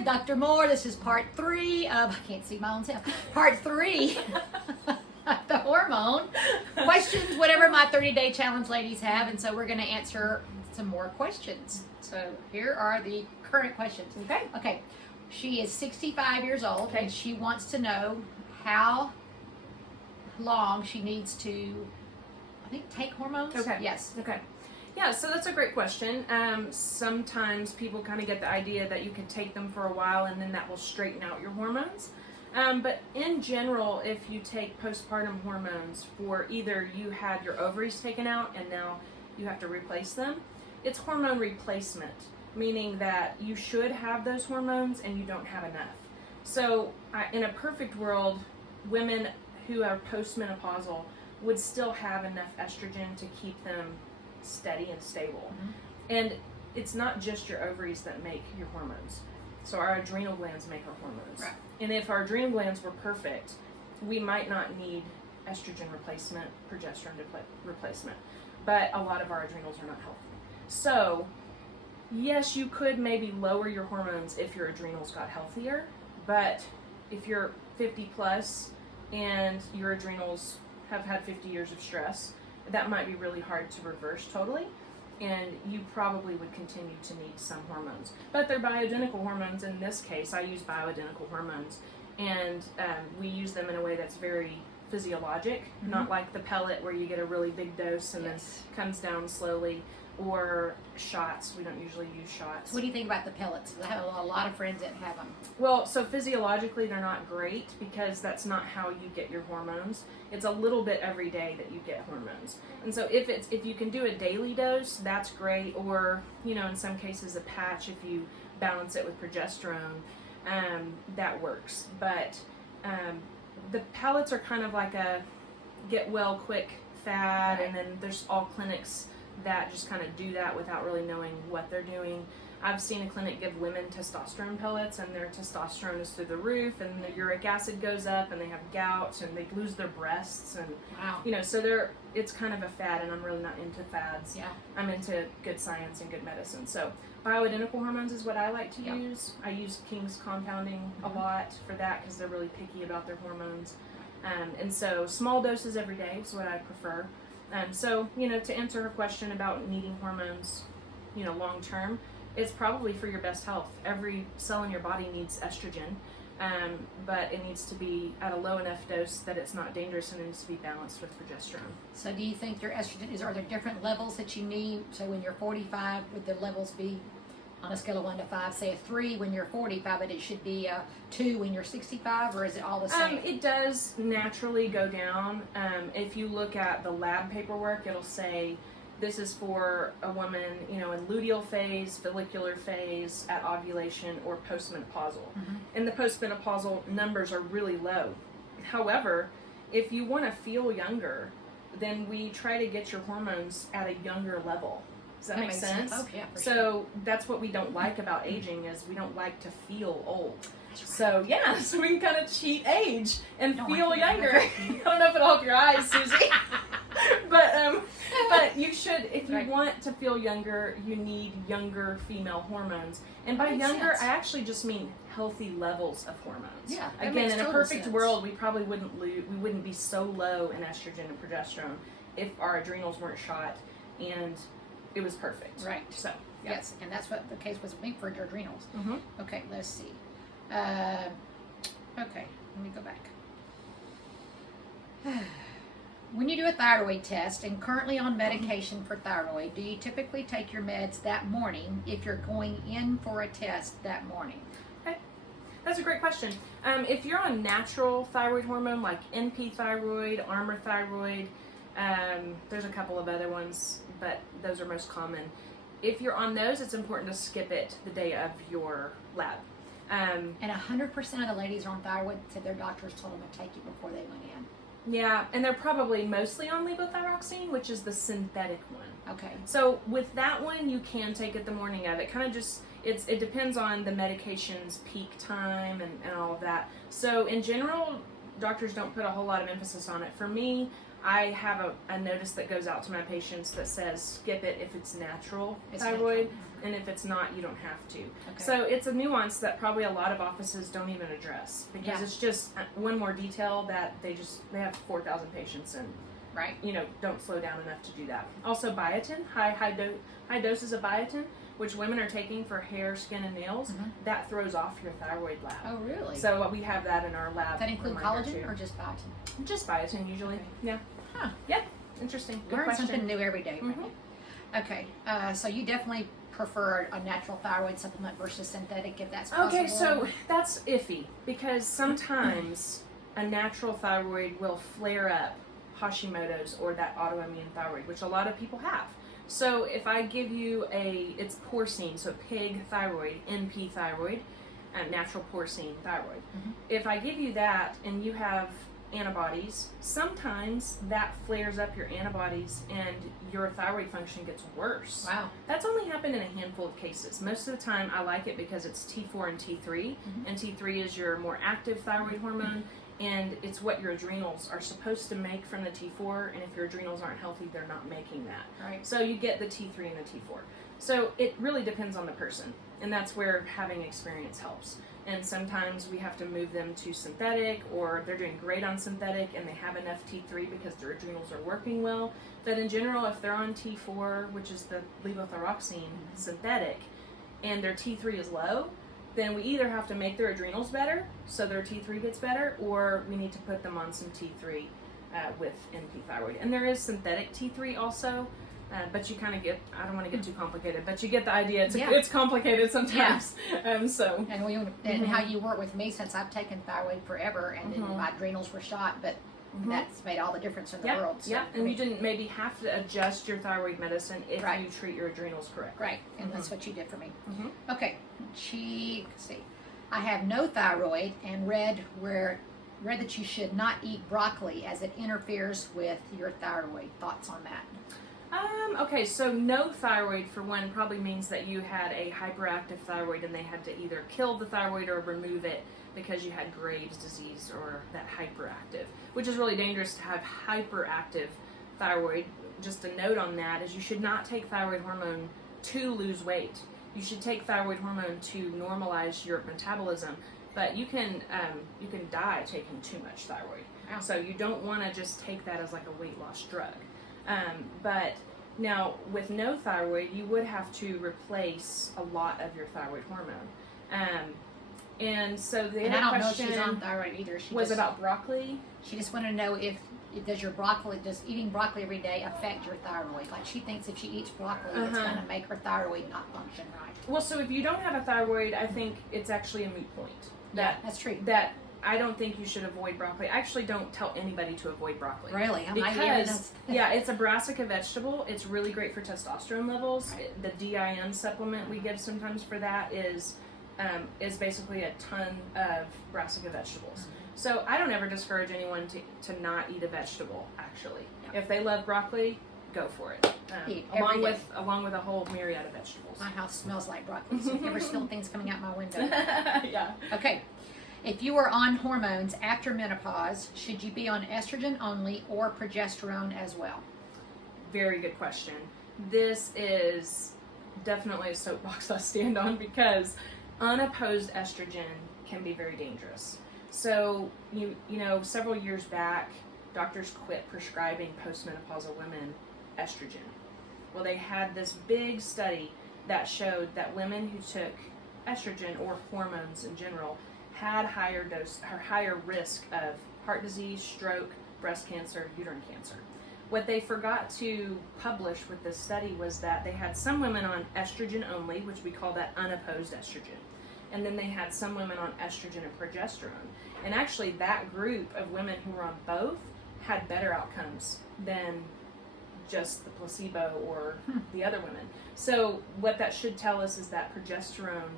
with Dr. Moore. This is part 3 of, I can't see my own self, part 3 of the hormone questions, whatever my 30-day challenge ladies have. And so we're going to answer some more questions. So here are the current questions. Okay. She is 65 years old, and she wants to know how long she needs to, I think, take hormones. Yes. Yeah, so that's a great question. Sometimes people kind of get the idea that you can take them for a while and then that will straighten out your hormones. But in general, if you take postpartum hormones for either you had your ovaries taken out and now you have to replace them, it's hormone replacement, meaning that you should have those hormones and you don't have enough. So in a perfect world, women who are postmenopausal would still have enough estrogen to keep them steady and stable. And it's not just your ovaries that make your hormones. So our adrenal glands make our hormones. Right. And if our adrenal glands were perfect, we might not need estrogen replacement, progesterone replacement. But a lot of our adrenals are not healthy. So yes, you could maybe lower your hormones if your adrenals got healthier, but if you're 50 plus and your adrenals have had 50 years of stress, that might be really hard to reverse totally, and you probably would continue to need some hormones. But they're bioidentical hormones. In this case, I use bioidentical hormones, and we use them in a way that's very physiologic, not like the pellet where you get a really big dose and then comes down slowly, or shots. We don't usually use shots. What do you think about the pellets? I have a lot of friends that have them. Well, so physiologically they're not great because that's not how you get your hormones. It's a little bit every day that you get hormones. And so if you can do a daily dose, that's great, or in some cases a patch if you balance it with progesterone, that works. But the pellets are kind of like a get well quick fad, and then there's all clinics that just kind of do that without really knowing what they're doing. I've seen a clinic give women testosterone pellets, and their testosterone is through the roof, and the uric acid goes up, and they have gout, and they lose their breasts, and so it's kind of a fad, and I'm really not into fads. I'm into good science and good medicine. So bioidentical hormones is what I like to use. I use King's compounding a lot for that because they're really picky about their hormones, and so small doses every day is what I prefer. So, to answer her question about needing hormones, long term, it's probably for your best health. Every cell in your body needs estrogen, but it needs to be at a low enough dose that it's not dangerous, and it needs to be balanced with progesterone. So do you think your estrogen, are there different levels that you need? So when you're 45, would the levels be on a scale of 1 to 5, say a 3 when you're 45, but it should be a 2 when you're 65, or is it all the same? It does naturally go down. If you look at the lab paperwork, it'll say this is for a woman, in luteal phase, follicular phase, at ovulation, or postmenopausal. And the postmenopausal numbers are really low. However, if you want to feel younger, then we try to get your hormones at a younger level. Does that make sense? Oh, yeah, for so sure. That's what we don't like about aging, is we don't like to feel old. So so we can kind of cheat age and feel younger. I don't know if it'll help your eyes, Susie. But you should, if you want to feel younger, you need younger female hormones. And by younger, I actually just mean healthy levels of hormones. Again, in a perfect world, we probably wouldn't be so low in estrogen and progesterone if our adrenals weren't shot and it was perfect. Right. So yes, and that's what the case was with me for your adrenals. Okay, let's see. Okay, let me go back. When you do a thyroid test and currently on medication for thyroid, do you typically take your meds that morning if you're going in for a test that morning? Okay. That's a great question. If you're on natural thyroid hormone like NP thyroid, Armour thyroid, there's a couple of other ones, but those are most common. If you're on those, it's important to skip it the day of your lab. And 100% of the ladies are on thyroid said their doctors told them to take it before they went in. Yeah, and they're probably mostly on levothyroxine, which is the synthetic one. Okay. So with that one, you can take it the morning of. It kind of just, it depends on the medication's peak time and all of that. So in general, doctors don't put a whole lot of emphasis on it. For me, I have a notice that goes out to my patients that says skip it if it's natural It's thyroid, natural. and if it's not, you don't have to. Okay. So it's a nuance that probably a lot of offices don't even address, because Yeah. it's just one more detail that they have 4,000 patients and Right. don't slow down enough to do that. Also, biotin, high doses of biotin, which women are taking for hair, skin, and nails, that throws off your thyroid lab. Oh, really? So we have that in our lab. Does that include reminder, collagen too. or just biotin? Just biotin usually? Okay. Yeah. Huh. Yeah. Interesting. Good Learn question. something new every day. Mhm. Okay, so you definitely prefer a natural thyroid supplement versus synthetic, if that's possible. Okay, so that's iffy, because sometimes a natural thyroid will flare up Hashimoto's or that autoimmune thyroid, which a lot of people have. So if I give you it's porcine, so pig thyroid, NP thyroid, natural porcine thyroid. If I give you that and you have antibodies, sometimes that flares up your antibodies and your thyroid function gets worse. Wow. That's only happened in a handful of cases. Most of the time I like it because it's T4 and T3, and T3 is your more active thyroid hormone, and it's what your adrenals are supposed to make from the T4, and if your adrenals aren't healthy, they're not making that. Right. So you get the T3 and the T4. So it really depends on the person, and that's where having experience helps. And sometimes we have to move them to synthetic, or they're doing great on synthetic and they have enough T3 because their adrenals are working well. But in general, if they're on T4, which is the levothyroxine synthetic, and their T3 is low, then we either have to make their adrenals better so their T3 gets better, or we need to put them on some T3 with NP thyroid. And there is synthetic T3 also, but you kind of get, I don't want to get too complicated, but you get the idea. It's complicated sometimes. So. And how you work with me, since I've taken thyroid forever, and then my adrenals were shot, but that's made all the difference in the world. So, and you didn't maybe have to adjust your thyroid medicine if Right. you treat your adrenals correctly. Right, and that's what you did for me. Okay, let's see. I have no thyroid and read that you should not eat broccoli as it interferes with your thyroid. Thoughts on that? Okay, so no thyroid, for one, probably means that you had a hyperactive thyroid and they had to either kill the thyroid or remove it because you had Graves' disease or that hyperactive, which is really dangerous to have hyperactive thyroid. Just a note on that is you should not take thyroid hormone to lose weight. You should take thyroid hormone to normalize your metabolism, but you can die taking too much thyroid. Wow. So you don't want to just take that as like a weight loss drug. But now with no thyroid, you would have to replace a lot of your thyroid hormone. And so the And I other don't know if question she's on thyroid either. was about broccoli. She just wanted to know if does eating broccoli every day affect your thyroid? Like, she thinks if she eats broccoli, it's going to make her thyroid not function right. Well, so if you don't have a thyroid, I think it's actually a moot point. That's true. That I don't think you should avoid broccoli. I actually don't tell anybody to avoid broccoli. Really? Because it's a brassica vegetable. It's really great for testosterone levels. Right. The DIN supplement we give sometimes for that is basically a ton of brassica vegetables. So I don't ever discourage anyone to not eat a vegetable, actually. Yeah. If they love broccoli, go for it. Eat along every day. along with a whole myriad of vegetables. My house smells like broccoli, so you never smell things coming out my window. Yeah. Okay. If you are on hormones after menopause, should you be on estrogen only or progesterone as well? Very good question. This is definitely a soapbox I stand on, because unopposed estrogen can be very dangerous. So, you know, several years back, doctors quit prescribing postmenopausal women estrogen. Well, they had this big study that showed that women who took estrogen, or hormones in general, had higher risk of heart disease, stroke, breast cancer, uterine cancer. What they forgot to publish with this study was that they had some women on estrogen only, which we call that unopposed estrogen. And then they had some women on estrogen and progesterone. And actually that group of women who were on both had better outcomes than just the placebo or the other women. So what that should tell us is that progesterone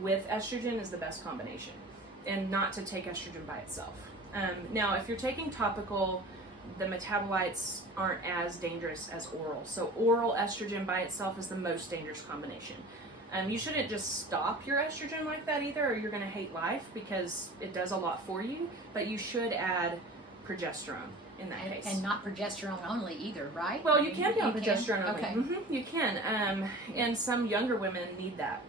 with estrogen is the best combination, and not to take estrogen by itself. Now, if you're taking topical, the metabolites aren't as dangerous as oral. So oral estrogen by itself is the most dangerous combination. You shouldn't just stop your estrogen like that either, or you're going to hate life, because it does a lot for you, but you should add progesterone. in that case. And not progesterone only either, right? Well, you can be on progesterone only. Okay. You can. And some younger women need that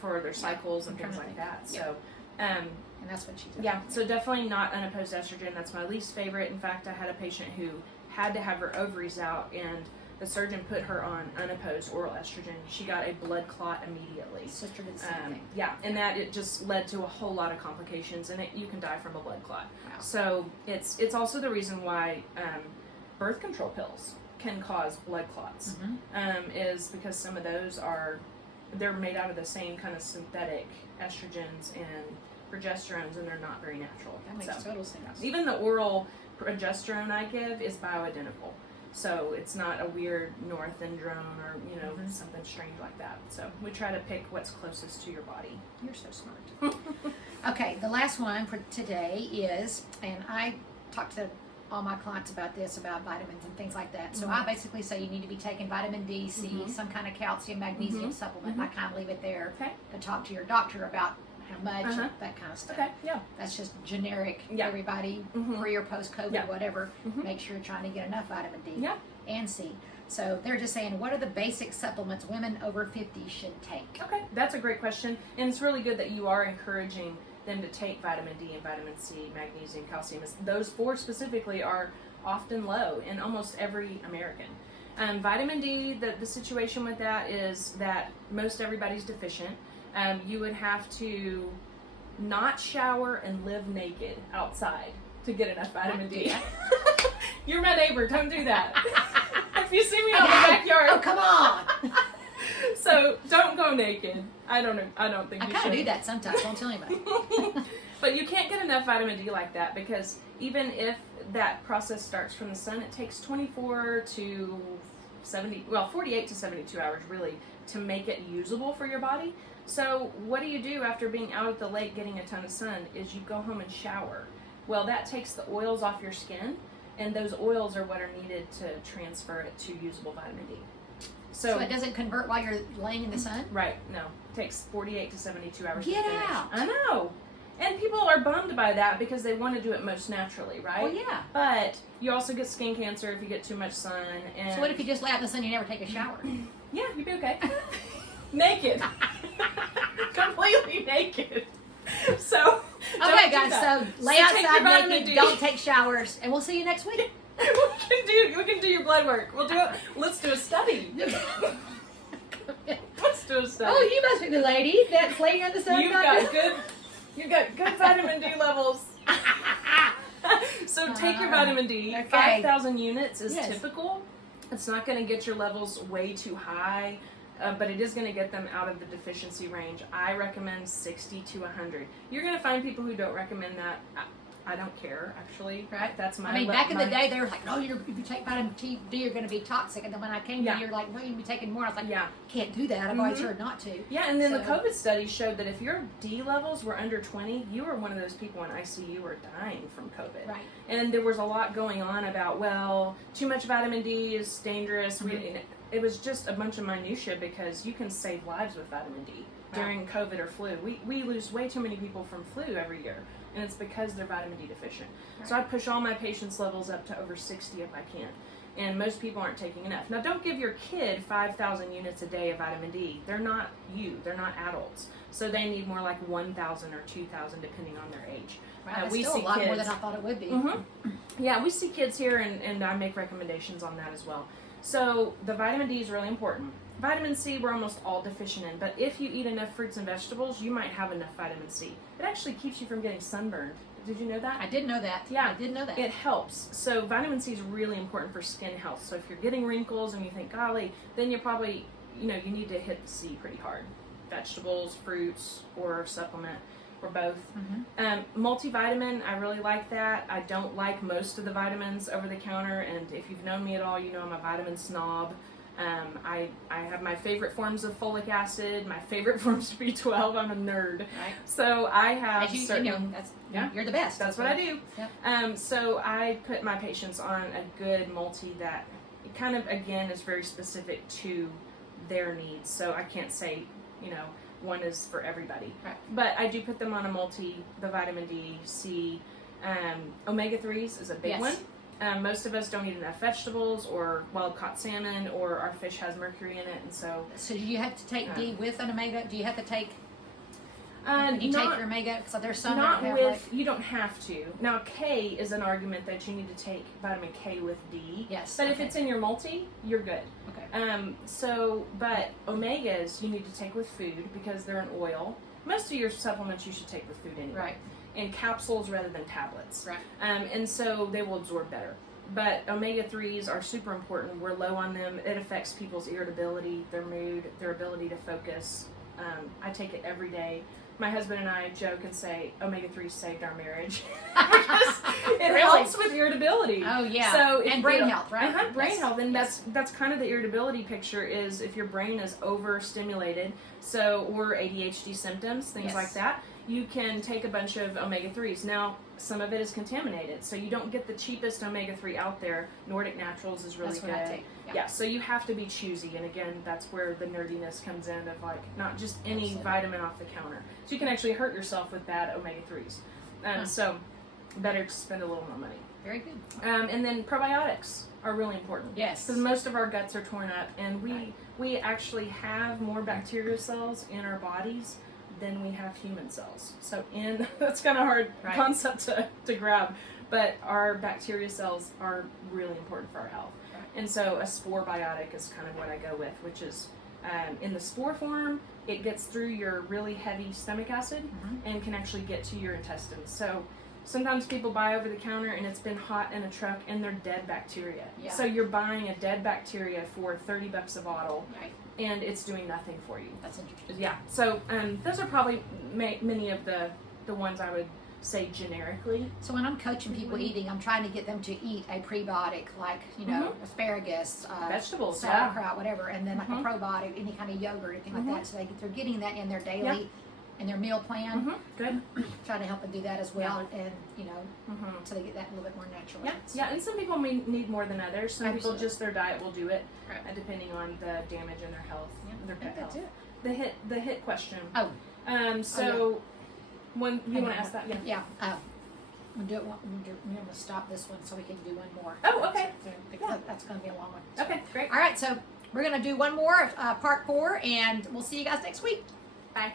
for their cycles and things like that. So, and that's what she did. yeah, so definitely not unopposed estrogen. That's my least favorite. In fact, I had a patient who had to have her ovaries out, and the surgeon put her on unopposed oral estrogen. She got a blood clot immediately. Sister did the same thing. Yeah, and that it just led to a whole lot of complications, and you can die from a blood clot. Wow. So it's also the reason why birth control pills can cause blood clots, is because some of those they're made out of the same kind of synthetic estrogens and progesterones, and they're not very natural. That makes total sense. Even the oral progesterone I give is bioidentical. So it's not a weird norethindrone or, something strange like that. So we try to pick what's closest to your body. You're so smart. Okay, the last one for today is, and I talked to all my clients about this, about vitamins and things like that. So I basically say you need to be taking vitamin D, C, some kind of calcium, magnesium supplement. I kind of leave it there to talk to your doctor about how much, that kind of stuff. Okay, yeah. That's just generic. Yeah. Everybody, pre or post COVID, whatever. Make sure you're trying to get enough vitamin D and C. So they're just saying, what are the basic supplements women over 50 should take? Okay, that's a great question. And it's really good that you are encouraging them to take vitamin D and vitamin C, magnesium, calcium. Those four specifically are often low in almost every American. Vitamin D, the situation with that is that most everybody's deficient. You would have to not shower and live naked outside to get enough vitamin D. You're my neighbor, don't do that. If you see me out in the backyard. Oh, come on. So don't go naked. I don't think you should. I kind of do that sometimes, don't tell anybody. But you can't get enough vitamin D like that, because even if that process starts from the sun, it takes 48 to 72 hours really to make it usable for your body. So what do you do after being out at the lake getting a ton of sun is you go home and shower. Well, that takes the oils off your skin, and those oils are what are needed to transfer it to usable vitamin D. So it doesn't convert while you're laying in the sun? Right, no. It takes 48 to 72 hours Get to finish. out. I know. And people are bummed by that because they want to do it most naturally, right? Well, yeah. But you also get skin cancer if you get too much sun. And so what if you just lay out in the sun and you never take a shower? Yeah, you'd be okay. Naked. Completely naked. So, okay, guys, so lay outside naked, don't take showers, and we'll see you next week. we can do your blood work. We'll do it. Let's do a study. Let's do a study. Oh, you must be the lady that's laying in the sun. You've got good vitamin D levels. So take your vitamin D. Okay. 5,000 units is typical. It's not going to get your levels way too high, but it is going to get them out of the deficiency range. I recommend 60 to 100. You're going to find people who don't recommend that. I don't care, actually. Right. That's my. I mean, back in the day, they were like, "No, if you take vitamin D, you're going to be toxic." And then when I came here, you're like, "No, you'll be taking more." I was like, can't do that. I've always heard not to." Yeah, and then the COVID study showed that if your D levels were under 20, you were one of those people in ICU who are dying from COVID. Right. And there was a lot going on about, well, too much vitamin D is dangerous. It was just a bunch of minutia, because you can save lives with vitamin D during COVID or flu. We lose way too many people from flu every year. And it's because they're vitamin D deficient. Right. So I push all my patients' levels up to over 60 if I can. And most people aren't taking enough. Now, don't give your kid 5,000 units a day of vitamin D. They're not they're not adults. So they need more like 1,000 or 2,000 depending on their age. Wow, we still see a lot more than I thought it would be. Yeah, we see kids here, and I make recommendations on that as well. So the vitamin D is really important. Vitamin C, we're almost all deficient in, but if you eat enough fruits and vegetables, you might have enough vitamin C. It actually keeps you from getting sunburned. Did you know that? I did know that. Yeah. I did know that. It helps. So vitamin C is really important for skin health. So if you're getting wrinkles and you think, golly, then you're probably, you need to hit the C pretty hard. Vegetables, fruits, or supplement, or both. Multivitamin, I really like that. I don't like most of the vitamins over the counter, and if you've known me at all, you know I'm a vitamin snob. I have my favorite forms of folic acid, my favorite forms of B12. I'm a nerd. Right. So I have you're the best. That's what I do. Yep. So I put my patients on a good multi that kind of, again, is very specific to their needs. So I can't say, one is for everybody. Right. But I do put them on a multi, the vitamin D, C, omega-3s is a big one. Most of us don't eat enough vegetables or wild-caught salmon, or our fish has mercury in it, and so... So do you have to take D with an omega? Do you have to take... Can you take your omega? Because there's some not that have with, you don't have to. Now, K is an argument that you need to take vitamin K with D. Yes. But if it's in your multi, you're good. Okay. But omegas you need to take with food because they're an oil. Most of your supplements you should take with food anyway. Right. In capsules rather than tablets. Right. And so they will absorb better. But omega-3s are super important. We're low on them. It affects people's irritability, their mood, their ability to focus. I take it every day. My husband and I joke and say omega-3 saved our marriage because it Really? helps with irritability. Oh yeah. So and brain health, right? Brain health, and yes. that's kind of the irritability picture is if your brain is overstimulated, or ADHD symptoms, things Yes. like that. You can take a bunch of omega-3s. Now, some of it is contaminated, so you don't get the cheapest omega-3 out there. Nordic Naturals is really That's good. what I take. Yeah, so you have to be choosy, and again, that's where the nerdiness comes in of like not just any Absolutely. vitamin off the counter. So you can actually hurt yourself with bad omega-3s. So better to spend a little more money. Very good. And then probiotics are really important. Yes. Because most of our guts are torn up, and we actually have more bacterial cells in our bodies than we have human cells. So that's kind of hard Right. concept to grab, but our bacteria cells are really important for our health. Right. And so a spore biotic is kind of what I go with, which is in the spore form, it gets through your really heavy stomach acid and can actually get to your intestines. So sometimes people buy over the counter and it's been hot in a truck and they're dead bacteria. Yeah. So you're buying a dead bacteria for $30 a bottle, Right. and it's doing nothing for you. That's interesting. Yeah, so those are probably many of the ones I would say generically. So when I'm coaching people eating, I'm trying to get them to eat a prebiotic, like asparagus, Vegetables, sauerkraut, whatever, and then like a probiotic, any kind of yogurt, anything like that. So they're getting that in their daily, in their meal plan. Good. Try to help them do that as well, and so they get that a little bit more naturally. Yeah, and some people may need more than others. Some people Absolutely. just their diet will do it, Right. Depending on the damage in their health, their I think gut that's health. it. The hit question. Oh. When you want to ask that, Yeah. We'll do it. We're going to stop this one so we can do one more. Oh, okay. Because that's going to be a long one. So. Okay, great. All right, so we're going to do one more, part 4, and we'll see you guys next week. Bye.